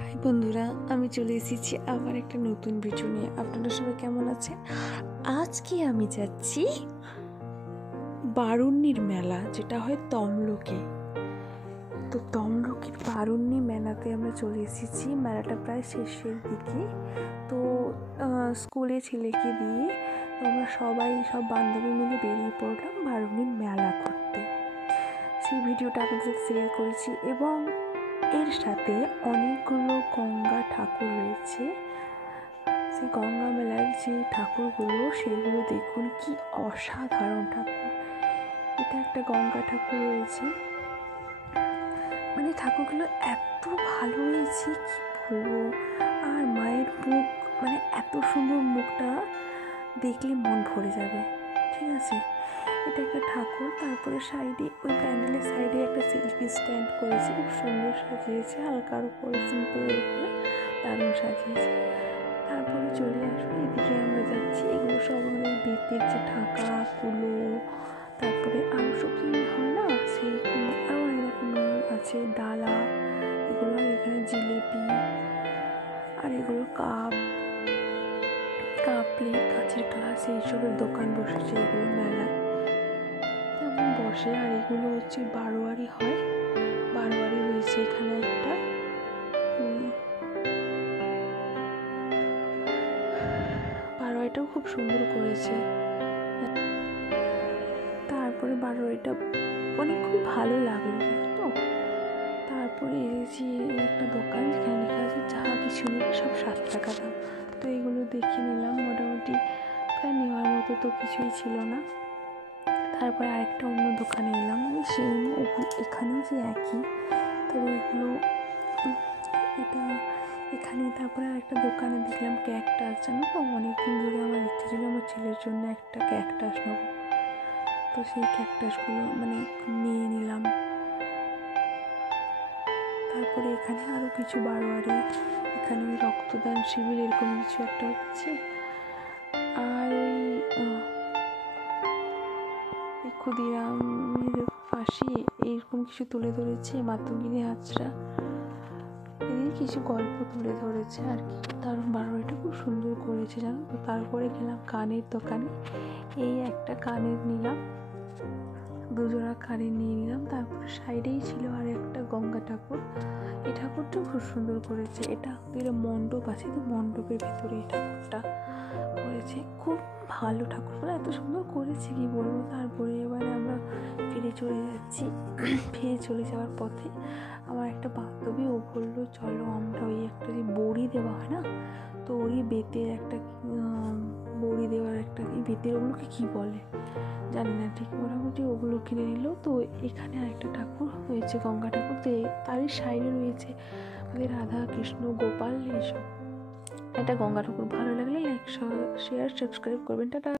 High বন্ধুরা, আমি চলে এসেছি আবার একটা নতুন ভিডিও নিয়ে। আপনারা সবাই কেমন আছেন? আজকে আমি যাচ্ছি বারুণ্যির মেলা, যেটা হয় তমলুকে। তো তমলুকের বারুণ্যি মেলাতে আমরা চলে এসেছি। মেলাটা প্রায় শেষের দিকে। তো স্কুলে ছেলেকে দিয়ে আমরা সব বান্ধবী মিলে বেরিয়ে পড়লাম বারুণ্যির মেলা করতে। সেই ভিডিওটা আপনাদের সাথে শেয়ার করেছি এবং এর সাথে অনেকগুলো গঙ্গা ঠাকুর রয়েছে। সেই গঙ্গা মেলার যে ঠাকুরগুলো, সেগুলো দেখুন কি অসাধারণ ঠাকুর। এটা একটা গঙ্গা ঠাকুর রয়েছে, মানে ঠাকুরগুলো এত ভালো হয়েছে কি বলবো। আর মায়ের মুখ, মানে এত সুন্দর মুখটা দেখলে মন ভরে যাবে। ঠিক আছে, এটা একটা ঠাকুর। তারপরে সাইডে, ওই প্যান্ডেলের সাইডে একটা সেলফি স্ট্যান্ড করেছে, খুব সুন্দর সাজিয়েছে, হালকার উপরে সিম্পলের উপরে দারুণ সাজিয়েছে। তারপরে চলে আসবো এদিকে আমরা যাচ্ছি। এগুলো সব আমাদের বেতের যে ঢাকা, কুলো, তারপরে আরও সব হয় না, সেইগুলো আরও অনেক রকমের আছে, ডালা এগুলো। আর এখানে জিলিপি আর এগুলো কাপ প্লেট, কাঁচের গ্লাস, এইসবের দোকান বসেছে এগুলো মেলায় যেমন বসে। আর এগুলো হচ্ছে বারোয়ারি হয়, বারোয়ারি হয়েছে এখানে একটা। বারোয়ারিটাও খুব সুন্দর করেছে। তারপরে বারোয়ারিটা অনেক খুব ভালো লাগলো তো। তারপরে এসেছি একটা দোকান, যেখানে লেখা আছে যা কিছু নিলে সব 7 টাকা দাম। তো এগুলো দেখে নিলাম, মোটামুটি প্রায় নেওয়ার মতো তো কিছুই ছিল না। তারপরে আরেকটা অন্য দোকানে এলাম, সেম এখানেও যে একই। তবে এগুলো এটা এখানে। তারপরে আরেকটা দোকানে দেখলাম ক্যাকটাস, জানো তো অনেকদিন ধরে আমার ইচ্ছে ছিল আমার ছেলের জন্য একটা ক্যাকটাস নেব। তো সেই ক্যাকটাসগুলো মানে নিয়ে নিলাম। তারপরে এখানে আরও কিছু বারোয়ারি, এখানে ওই রক্তদান শিবির এরকম কিছু একটা হচ্ছে। আর ওই ক্ষুদিরামের পাশে এইরকম কিছু তুলে ধরেছে, মাতঙ্গিনী হাজরা এদের কিছু গল্প তুলে ধরেছে আর কি। তার বারোয়ারিটা খুব সুন্দর করেছে, জানো তো। তারপরে গেলাম কানের দোকানে, এই একটা কানের নিলাম, দুজোড়া কানের নিয়ে নিলাম। তারপর সাইডেই ছিল আর একটা গঙ্গা ঠাকুর। এই ঠাকুরটাও খুব সুন্দর করেছে। এটা মণ্ডপ আছে, তো মণ্ডপের ভিতরে এই ঠাকুরটা করেছে। খুব ভালো ঠাকুরগুলো এত সুন্দর করেছে কি বলবো। তারপরে এবার আমরা ফিরে চলে যাচ্ছি। ফিরে চলে যাওয়ার পথে আমার একটা বান্ধবী, ও বললো চলো আমরা ওই একটা যে বড়ি দেওয়া হয় না, তো ওই বেতের একটা বড়ি দেওয়ার একটা, বেতের ওগুলোকে কী বলে জানি না ঠিক, মোটামুটি ওগুলো কিনে নিল। তো এখানে আরেকটা ঠাকুর হয়েছে, গঙ্গা ঠাকুর। তো তারই সাইডে রয়েছে আমাদের রাধা কৃষ্ণ গোপাল এইসব। এটা গঙ্গা ঠাকুর। ভালো লাগলে লাইক, শেয়ার, সাবস্ক্রাইব করবেন। টাটা।